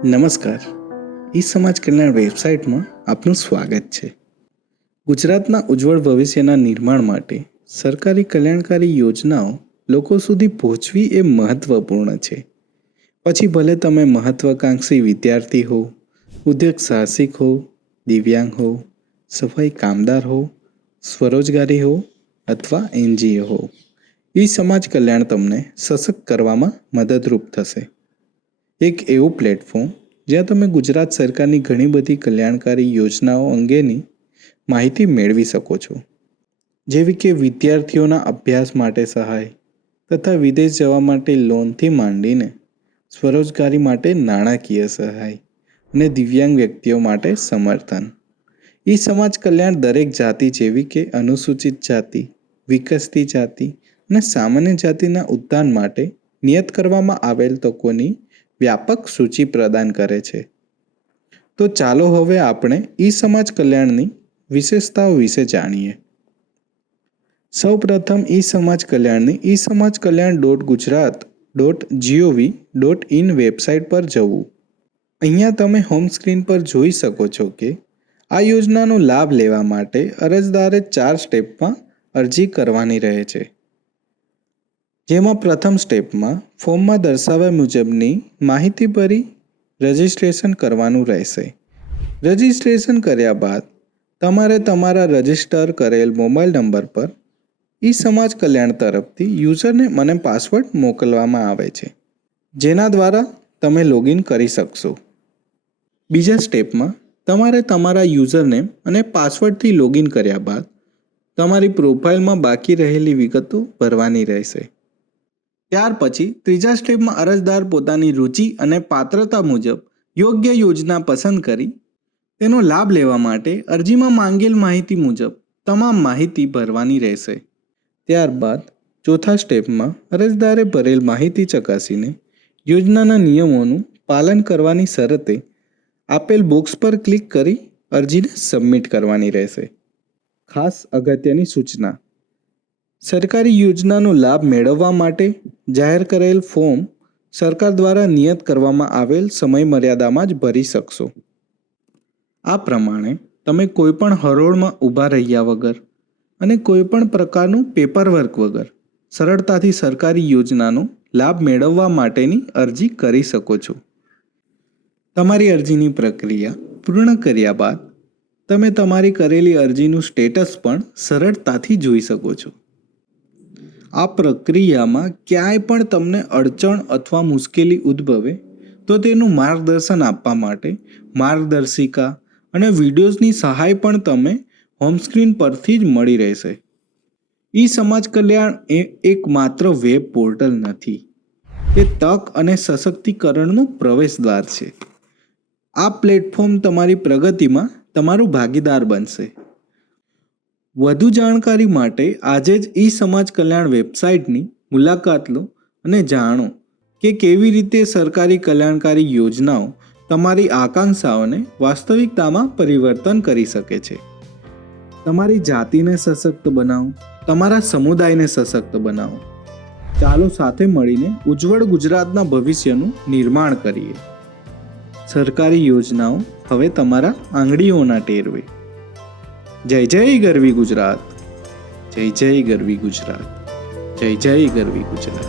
નમસ્કાર. ઈ સમાજ કલ્યાણ વેબસાઇટમાં આપનું સ્વાગત છે. ગુજરાતના ઉજ્જવળ ભવિષ્યના નિર્માણ માટે સરકારી કલ્યાણકારી યોજનાઓ લોકો સુધી પહોંચવી એ મહત્વપૂર્ણ છે. પછી ભલે તમે મહત્વાકાંક્ષી વિદ્યાર્થી હો, ઉદ્યોગ સાહસિક હો, દિવ્યાંગ હો, સફાઈ કામદાર હો, સ્વરોજગારી હો અથવા એનજીઓ હો, ઈ સમાજ કલ્યાણ તમને સશક્ત કરવામાં મદદરૂપ થશે. એક એવું પ્લેટફોર્મ જ્યાં તમે ગુજરાત સરકારની ઘણી બધી કલ્યાણકારી યોજનાઓ અંગેની માહિતી મેળવી શકો છો, જેવી કે વિદ્યાર્થીઓના અભ્યાસ માટે સહાય તથા વિદેશ જવા માટે લોનથી માંડીને સ્વરોજગારી માટે નાણાકીય સહાય અને દિવ્યાંગ વ્યક્તિઓ માટે સમર્થન. ઈ સમાજ કલ્યાણ દરેક જાતિ જેવી કે અનુસૂચિત જાતિ, વિકસતી જાતિ અને સામાન્ય જાતિના ઉત્થાન માટે નિયત કરવામાં આવેલ તકોની વ્યાપક સૂચિ પ્રદાન કરે છે. તો ચાલો હવે આપણે ઈ સમાજ કલ્યાણની વિશેષતાઓ વિશે જાણીએ. સૌપ્રથમ ઈ સમાજ કલ્યાણની isamaajkalyan.gujarat.gov.in વેબસાઇટ પર જવું. અહીંયા તમે હોમ સ્ક્રીન પર જોઈ શકો છો કે આ યોજનાનો લાભ લેવા માટે અરજદારે 4 સ્ટેપમાં અરજી કરવાની રહે છે. જેમાં પ્રથમ સ્ટેપમાં ફોર્મમાં દર્શાવ્યા મુજબની માહિતી ભરી રજિસ્ટ્રેશન કરવાનું રહેશે. રજિસ્ટ્રેશન કર્યા બાદ તમારે તમારા રજિસ્ટર કરેલ મોબાઈલ નંબર પર ઈ સમાજ કલ્યાણ તરફથી યુઝરનેમ અને પાસવર્ડ મોકલવામાં આવે છે, જેના દ્વારા તમે લોગિન કરી શકશો. બીજા સ્ટેપમાં તમારે તમારા યુઝરનેમ અને પાસવર્ડથી લોગિન કર્યા બાદ તમારી પ્રોફાઇલમાં બાકી રહેલી વિગતો ભરવાની રહેશે. ત્યાર પછી ત્રીજા સ્ટેપમાં અરજદાર પોતાની રુચિ અને પાત્રતા મુજબ યોગ્ય યોજના પસંદ કરી તેનો લાભ લેવા માટે અરજીમાં માંગેલ માહિતી મુજબ તમામ માહિતી ભરવાની રહેશે. ત્યારબાદ ચોથા સ્ટેપમાં અરજદારે ભરેલ માહિતી ચકાસીને યોજનાના નિયમોનું પાલન કરવાની શરતે આપેલ બોક્સ પર ક્લિક કરી અરજીને સબમિટ કરવાની રહેશે. ખાસ અગત્યની સૂચના: સરકારી યોજનાનો લાભ મેળવવા માટે જાહેર કરેલ ફોર્મ સરકાર દ્વારા નિયત કરવામાં આવેલ સમયમર્યાદામાં જ ભરી શકશો. આ પ્રમાણે તમે કોઈપણ હરોળમાં ઊભા રહ્યા વગર અને કોઈપણ પ્રકારનું પેપરવર્ક વગર સરળતાથી સરકારી યોજનાનો લાભ મેળવવા માટેની અરજી કરી શકો છો. તમારી અરજીની પ્રક્રિયા પૂર્ણ કર્યા બાદ તમે તમારી કરેલી અરજીનું સ્ટેટસ પણ સરળતાથી જોઈ શકો છો. આ પ્રક્રિયામાં ક્યાંય પણ તમને અડચણ અથવા મુશ્કેલી ઉદ્ભવે તો તેનું માર્ગદર્શન આપવા માટે માર્ગદર્શિકા અને વિડીયોઝની સહાય પણ તમે હોમ સ્ક્રીન પરથી જ મળી રહેશે. ઈ સમાજ કલ્યાણ એ એક માત્ર વેબ પોર્ટલ નથી, તે તક અને સશક્તિકરણનું પ્રવેશદ્વાર છે. આ પ્લેટફોર્મ તમારી પ્રગતિમાં તમારું ભાગીદાર બનશે. વધુ જાણકારી માટે આજે જ ઈ સમાજ કલ્યાણ વેબસાઇટની મુલાકાત લો અને જાણો કે કેવી રીતે સરકારી કલ્યાણકારી યોજનાઓ તમારી આકાંક્ષાઓને વાસ્તવિકતામાં પરિવર્તન કરી શકે છે. તમારી જાતિને સશક્ત બનાવો, તમારા સમુદાયને સશક્ત બનાવો. ચાલો સાથે મળીને ઉજ્જવળ ગુજરાતના ભવિષ્યનું નિર્માણ કરીએ. સરકારી યોજનાઓ હવે તમારા આંગળીઓના ટેરવે. જય જય ગરવી ગુજરાત, જય જય ગરવી ગુજરાત, જય જય ગરવી ગુજરાત.